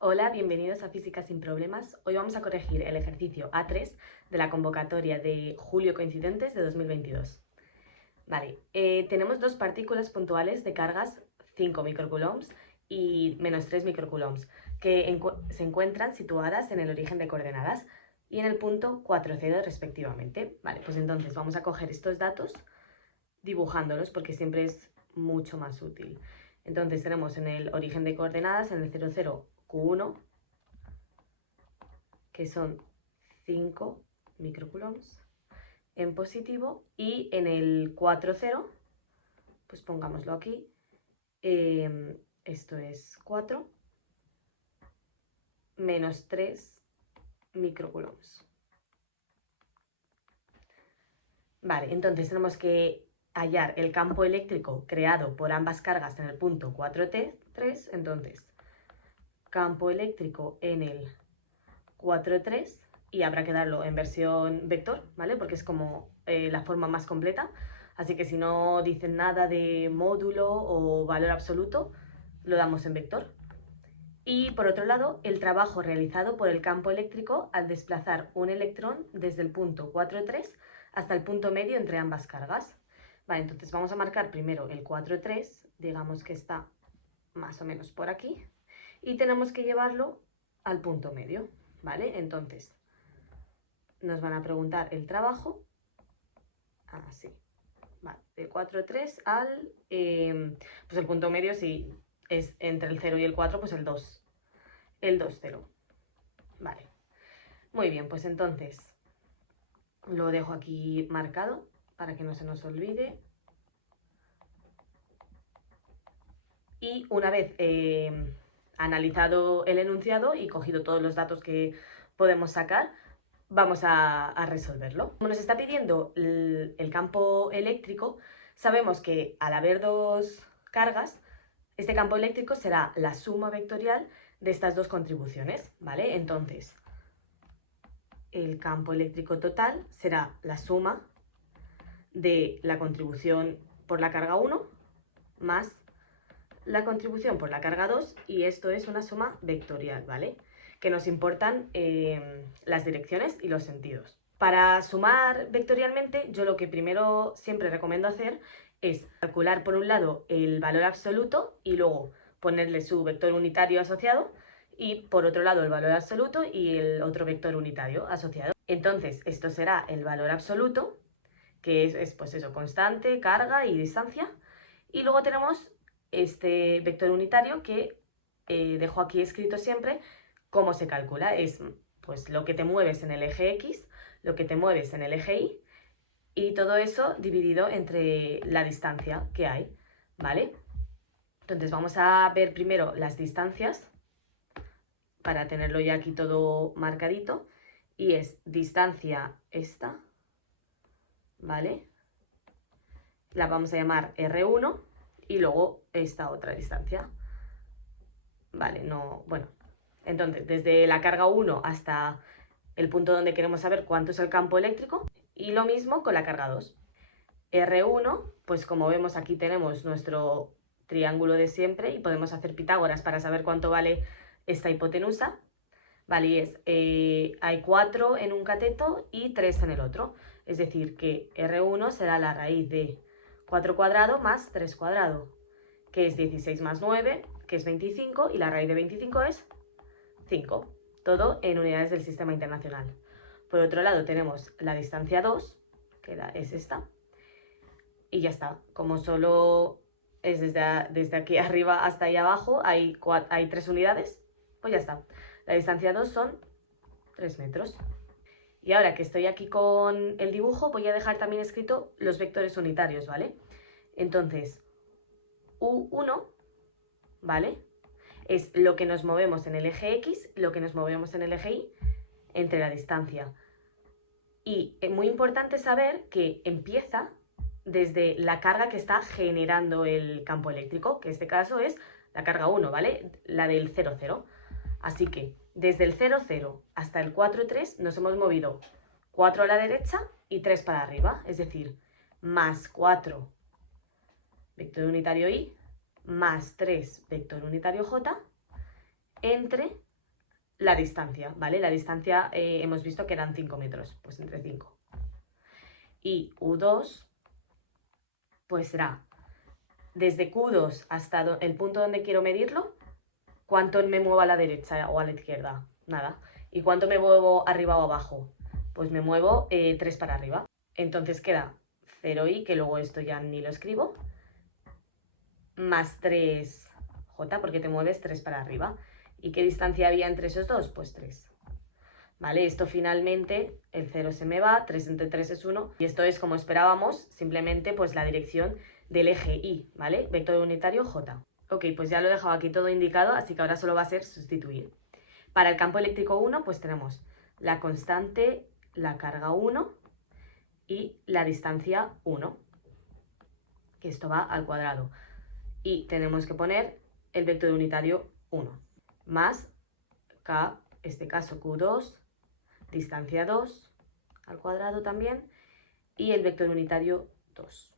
Hola, bienvenidos a Física sin Problemas. Hoy vamos a corregir el ejercicio A3 de la convocatoria de julio coincidentes de 2022. Vale, tenemos dos partículas puntuales de cargas 5 microcoulombs y menos 3 microcoulombs que se encuentran situadas en el origen de coordenadas y en el punto 4,0 respectivamente. Vale, pues entonces vamos a coger estos datos dibujándolos porque siempre es mucho más útil. Entonces tenemos en el origen de coordenadas, en el 0,0, Q1, que son 5 microcoulombs en positivo, y en el 4,0, pues pongámoslo aquí, esto es 4 menos 3 microcoulombs. Vale, entonces tenemos que hallar el campo eléctrico creado por ambas cargas en el punto 4,3, entonces campo eléctrico en el 4,3, y habrá que darlo en versión vector, ¿vale? Porque es como la forma más completa, así que si no dicen nada de módulo o valor absoluto, lo damos en vector. Y por otro lado, el trabajo realizado por el campo eléctrico al desplazar un electrón desde el punto 4,3 hasta el punto medio entre ambas cargas. Vale, entonces vamos a marcar primero el 4,3, digamos que está más o menos por aquí, y tenemos que llevarlo al punto medio, ¿vale? Entonces nos van a preguntar el trabajo, así, vale, de 4,3 al, pues el punto medio, si es entre el 0 y el 4, pues el 2, 0. Vale, muy bien, pues entonces lo dejo aquí marcado para que no se nos olvide. Y una vez analizado el enunciado y cogido todos los datos que podemos sacar, vamos a resolverlo. Como nos está pidiendo el campo eléctrico, sabemos que al haber dos cargas, este campo eléctrico será la suma vectorial de estas dos contribuciones, ¿vale? Entonces, el campo eléctrico total será la suma de la contribución por la carga 1 más la contribución por la carga 2, y esto es una suma vectorial, ¿vale? Que nos importan las direcciones y los sentidos. Para sumar vectorialmente, yo lo que primero siempre recomiendo hacer es calcular por un lado el valor absoluto y luego ponerle su vector unitario asociado, y por otro lado el valor absoluto y el otro vector unitario asociado. Entonces, esto será el valor absoluto, que es pues eso, constante, carga y distancia, y luego tenemos este vector unitario que dejo aquí escrito siempre cómo se calcula. Es pues lo que te mueves en el eje X, lo que te mueves en el eje Y, y todo eso dividido entre la distancia que hay, ¿vale? Entonces vamos a ver primero las distancias para tenerlo ya aquí todo marcadito, y es distancia esta, ¿vale? La vamos a llamar R1, y luego esta otra distancia. Vale, no, bueno. Entonces, desde la carga 1 hasta el punto donde queremos saber cuánto es el campo eléctrico, y lo mismo con la carga 2. R1, pues como vemos aquí tenemos nuestro triángulo de siempre y podemos hacer Pitágoras para saber cuánto vale esta hipotenusa. Vale, y hay 4 en un cateto y 3 en el otro. Es decir, que R1 será la raíz de 4 cuadrado más 3 cuadrado, que es 16 más 9, que es 25, y la raíz de 25 es 5. Todo en unidades del sistema internacional. Por otro lado tenemos la distancia 2, que es esta, y ya está. Como solo es desde aquí arriba hasta ahí abajo, hay 3 unidades, pues ya está. La distancia 2 son 3 metros. Y ahora que estoy aquí con el dibujo, voy a dejar también escrito los vectores unitarios, ¿vale? Entonces, U1, ¿vale? Es lo que nos movemos en el eje X, lo que nos movemos en el eje Y, entre la distancia. Y es muy importante saber que empieza desde la carga que está generando el campo eléctrico, que en este caso es la carga 1, ¿vale? La del 0,0. Así que desde el 0,0 hasta el 4,3 nos hemos movido 4 a la derecha y 3 para arriba, es decir, más 4 vector unitario Y más 3 vector unitario J entre la distancia, ¿vale? La distancia hemos visto que eran 5 metros, pues entre 5. Y U2, pues será desde Q2 hasta el punto donde quiero medirlo, ¿cuánto me muevo a la derecha o a la izquierda? Nada. ¿Y cuánto me muevo arriba o abajo? Pues me muevo 3 para arriba. Entonces queda 0i, que luego esto ya ni lo escribo, más 3j, porque te mueves 3 para arriba. ¿Y qué distancia había entre esos dos? Pues 3. ¿Vale? Esto finalmente, el 0 se me va, 3 entre 3 es 1, y esto es como esperábamos, simplemente pues la dirección del eje Y, ¿vale? Vector unitario J. Ok, pues ya lo he dejado aquí todo indicado, así que ahora solo va a ser sustituir. Para el campo eléctrico 1, pues tenemos la constante, la carga 1 y la distancia 1, que esto va al cuadrado. Y tenemos que poner el vector unitario 1, más K, este caso Q2, distancia 2 al cuadrado también, y el vector unitario 2.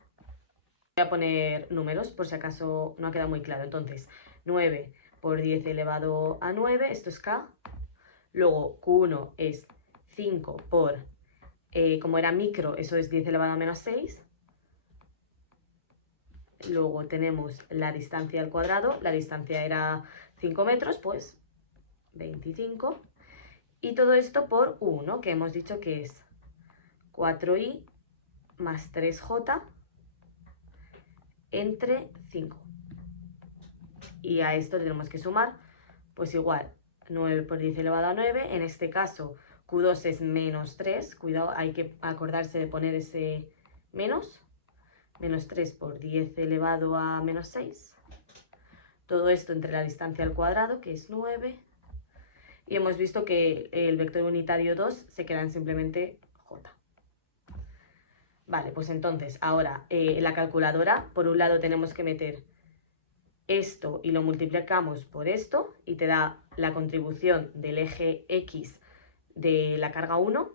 Voy a poner números por si acaso no ha quedado muy claro. Entonces, 9 por 10 elevado a 9, esto es K. Luego Q1 es 5 por, como era micro, eso es 10 elevado a menos 6. Luego tenemos la distancia al cuadrado, la distancia era 5 metros, pues 25. Y todo esto por 1, que hemos dicho que es 4i más 3j entre 5. Y a esto le tenemos que sumar, pues igual, 9 por 10 elevado a 9. En este caso, Q2 es menos 3. Cuidado, hay que acordarse de poner ese menos. Menos 3 por 10 elevado a menos 6. Todo esto entre la distancia al cuadrado, que es 9. Y hemos visto que el vector unitario 2 se quedan simplemente j. Vale, pues entonces, ahora en la calculadora, por un lado tenemos que meter esto y lo multiplicamos por esto y te da la contribución del eje X de la carga 1.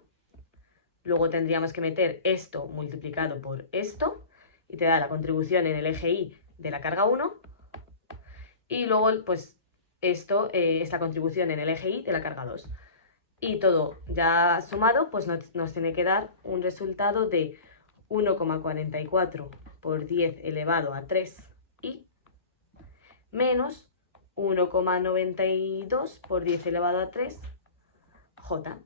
Luego tendríamos que meter esto multiplicado por esto y te da la contribución en el eje Y de la carga 1. Y luego, pues, esto es la contribución en el eje Y de la carga 2. Y todo ya sumado, pues nos tiene que dar un resultado de 1,44 por 10 elevado a 3i menos 1,92 por 10 elevado a 3j.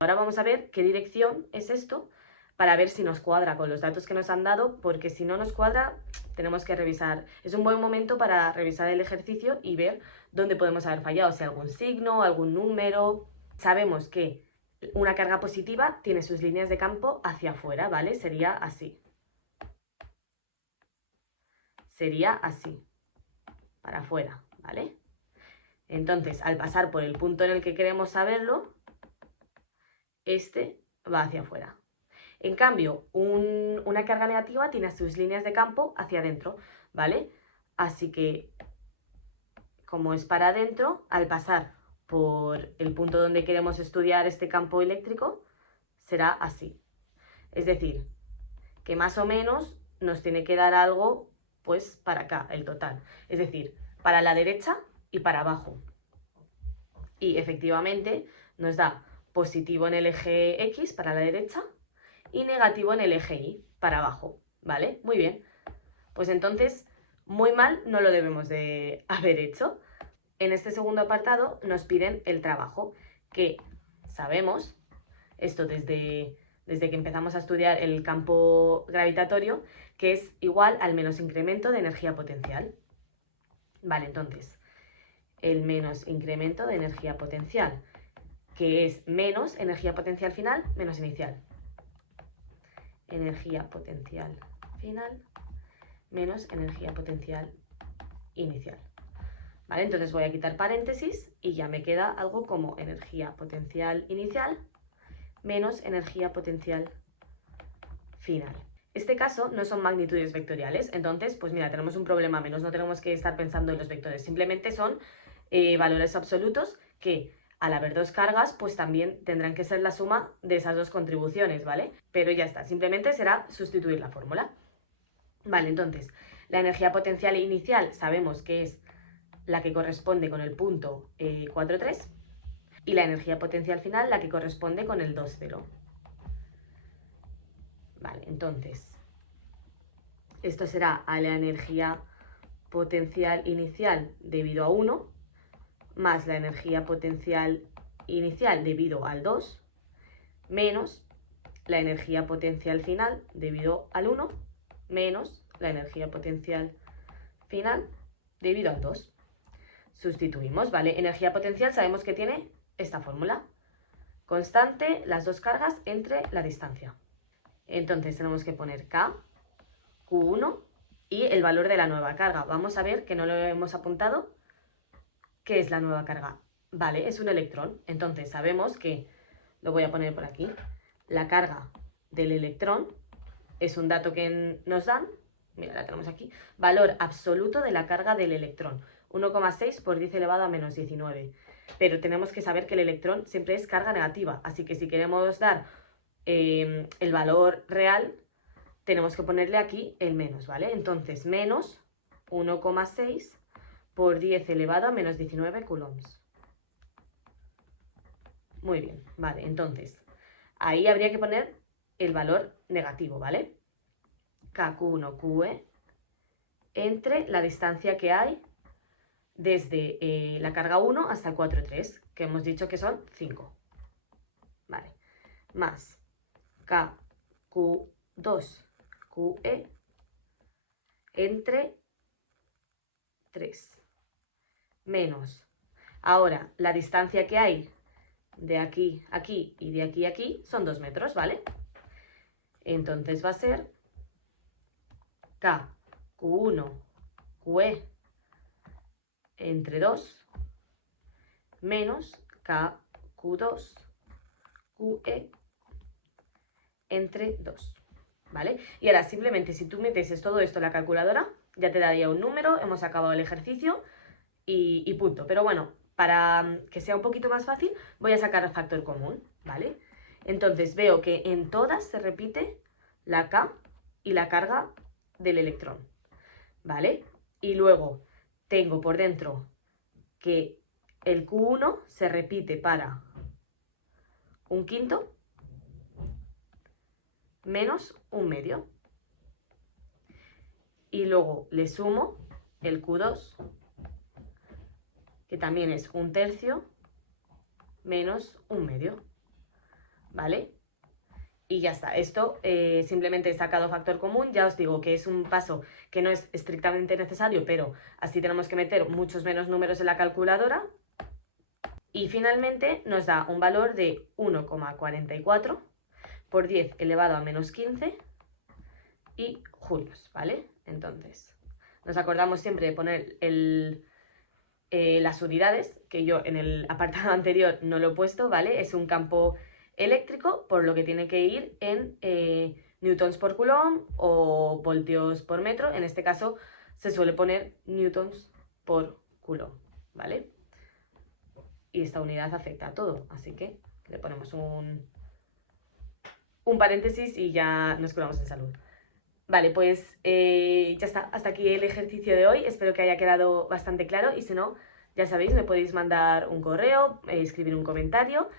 Ahora vamos a ver qué dirección es esto para ver si nos cuadra con los datos que nos han dado, porque si no nos cuadra tenemos que revisar. Es un buen momento para revisar el ejercicio y ver dónde podemos haber fallado, si algún signo, algún número. Sabemos que una carga positiva tiene sus líneas de campo hacia afuera, ¿vale? Sería así. Sería así, para afuera, ¿vale? Entonces, al pasar por el punto en el que queremos saberlo, este va hacia afuera. En cambio, una carga negativa tiene sus líneas de campo hacia adentro, ¿vale? Así que, como es para adentro, al pasar por el punto donde queremos estudiar este campo eléctrico, será así. Es decir, que más o menos nos tiene que dar algo, pues, para acá, el total. Es decir, para la derecha y para abajo. Y efectivamente nos da positivo en el eje X para la derecha y negativo en el eje Y para abajo, ¿vale? Muy bien. Pues entonces, muy mal no lo debemos de haber hecho. En este segundo apartado nos piden el trabajo, que sabemos, esto desde que empezamos a estudiar el campo gravitatorio, que es igual al menos incremento de energía potencial. Vale, entonces, el menos incremento de energía potencial, que es menos energía potencial final menos inicial. Energía potencial final menos energía potencial inicial. ¿Vale? Entonces voy a quitar paréntesis y ya me queda algo como energía potencial inicial menos energía potencial final. Este caso no son magnitudes vectoriales, entonces, pues mira, tenemos un problema menos, no tenemos que estar pensando en los vectores, simplemente son valores absolutos que al haber dos cargas, pues también tendrán que ser la suma de esas dos contribuciones, ¿vale? Pero ya está, simplemente será sustituir la fórmula. Vale, entonces, la energía potencial inicial sabemos que es la que corresponde con el punto 4,3. y la energía potencial final la que corresponde con el 2,0. Vale, entonces, esto será a la energía potencial inicial debido a 1, más la energía potencial inicial debido al 2, menos la energía potencial final debido al 1, menos la energía potencial final debido al 2. Sustituimos, ¿vale? Energía potencial sabemos que tiene esta fórmula. Constante, las dos cargas entre la distancia. Entonces tenemos que poner K, Q1 y el valor de la nueva carga. Vamos a ver que no lo hemos apuntado. ¿Qué es la nueva carga? Vale, es un electrón. Entonces sabemos que, lo voy a poner por aquí, la carga del electrón es un dato que nos dan. Mira, la tenemos aquí. Valor absoluto de la carga del electrón. 1,6 por 10 elevado a menos 19. Pero tenemos que saber que el electrón siempre es carga negativa. Así que si queremos dar el valor real, tenemos que ponerle aquí el menos, ¿vale? Entonces, menos 1,6 por 10 elevado a menos 19 coulombs. Muy bien, vale. Entonces, ahí habría que poner el valor negativo, ¿vale? KQ1, QE, entre la distancia que hay desde la carga 1 hasta el 4,3, que hemos dicho que son 5. Vale. Más KQ2, QE, entre 3. Menos. Ahora, la distancia que hay de aquí a aquí y de aquí a aquí son 2 metros, ¿vale? Entonces va a ser K, Q1, QE entre 2 menos K, Q2, QE entre 2, ¿vale? Y ahora simplemente si tú metes todo esto en la calculadora, ya te daría un número, hemos acabado el ejercicio y punto. Pero bueno, para que sea un poquito más fácil, voy a sacar el factor común, ¿vale? Entonces veo que en todas se repite la K y la carga del electrón, ¿vale? Y luego tengo por dentro que el Q1 se repite para un quinto menos un medio. Y luego le sumo el Q2, que también es un tercio menos un medio, ¿vale? Y ya está, esto simplemente he sacado factor común. Ya os digo que es un paso que no es estrictamente necesario, pero así tenemos que meter muchos menos números en la calculadora. Y finalmente nos da un valor de 1,44 por 10 elevado a menos 15 y julios, ¿vale? Entonces, nos acordamos siempre de poner las unidades, que yo en el apartado anterior no lo he puesto, ¿vale? Es un campo eléctrico, por lo que tiene que ir en newtons por coulomb o voltios por metro. En este caso se suele poner newtons por coulomb, ¿vale? Y esta unidad afecta a todo, así que le ponemos un paréntesis y ya nos curamos en salud. Vale, pues ya está, hasta aquí el ejercicio de hoy. Espero que haya quedado bastante claro y si no, ya sabéis, me podéis mandar un correo, escribir un comentario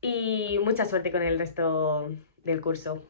y mucha suerte con el resto del curso.